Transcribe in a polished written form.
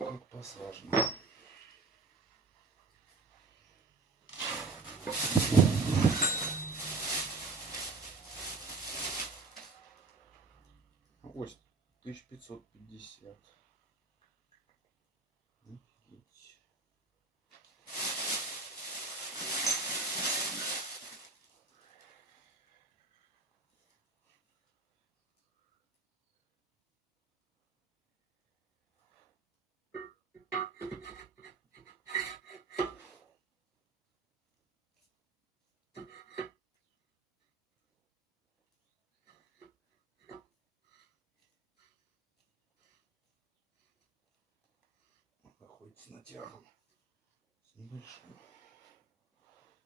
как посажено. Ось 1550. Офигеть. Хоть с натягом, с небольшим.